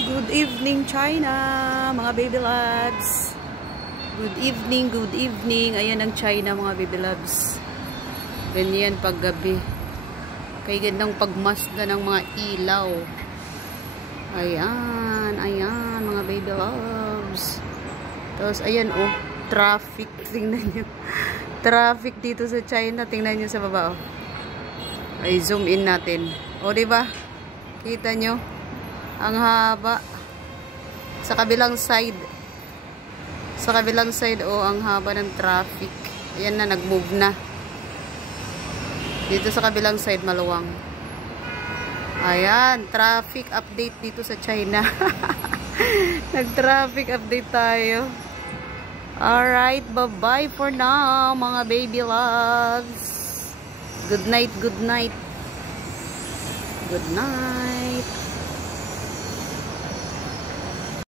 Good evening, China, mga baby loves. Good evening. Ayan ang China, mga baby loves. Ganyan paggabi. Kay gandang pagmasda ng mga ilaw. Ayan, mga baby loves. Tapos, ayan, oh, traffic. Tingnan nyo. Traffic dito sa China. Tingnan nyo sa baba, oh. Ay, zoom in natin. O, diba? Kita nyo? Ang haba. Sa kabilang side. Oh, ang haba ng traffic. Ayan na, nag-move na. Dito sa kabilang side, maluwang. Ayan, traffic update dito sa China. Nag-traffic update tayo. Alright, bye-bye for now, mga baby loves. Good night. Good night.